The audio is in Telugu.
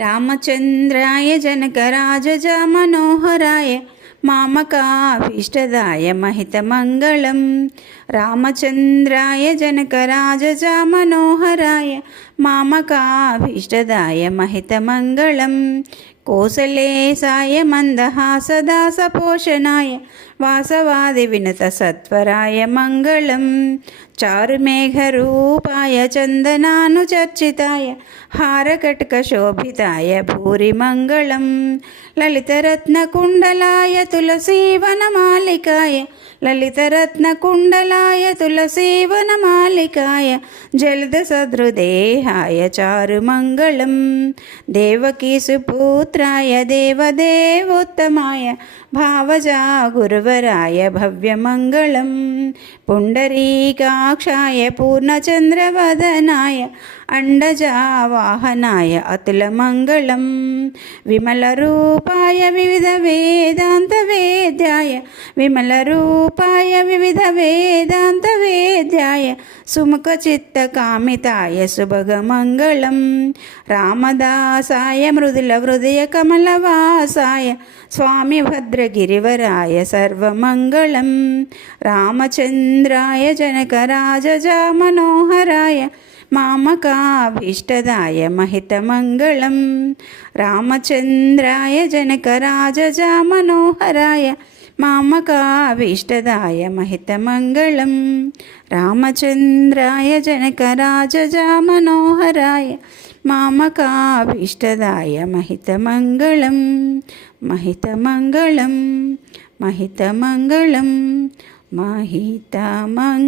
రామచంద్రాయ జనకరాజజ మనోహరాయ మామకాభీష్టదాయ మహితమంగళం. రామచంద్రాయ జనకరాజజ మనోహరాయ మామకాభీష్టదాయ మహితమంగళం. కోసలేశాయ మందహాసదాసపోషణాయ వాసవాది వినుత సత్వరాయ మంగళం. చారుమేఘరూపాయ చందనానుచర్చితాయ హారకటకశోభితాయ భూరి మంగళం. లలితరత్నకుండలాయ తులసీవనమాలికాయ లలితరత్నకుండలాయ తులసీవనమాలికాయ జలదసదృదేహాయ చారుమంగళం. దేవకీసుపుత్రాయ దేవదేవోత్తమాయ భావజా గురువరాయ భవ్యమంగళం. పుండరీకాక్షాయ పూర్ణచంద్రవదనాయ అండజావాహనాయ అతులమంగళం. విమలరూపాయ వివిధ వేదాంత వేద్యాయ విమలరూపాయ వివిధ వేదాంత వేద్యాయ సుముఖచిత్తకామితాయ సుభగమంగళం. రామదాసాయ మృదుల హృదయ కమలవాసాయ స్వామి భద్రగిరివరాయ సర్వమంగళం. రామచంద్రాయ జనకరాజజ మనోహరాయ మామకాభీష్టదాయ మహితమంగళం. రామచంద్రాయ జనకరాజజ మనోహరాయ మామకాభీష్టదాయ మహితమంగళం. రామచంద్రాయ జనకరాజజ మనోహరాయ మామకాభీష్టదాయ మహితమంగళం. మహితమంగళం మహితమంగళం మహితమంగళం.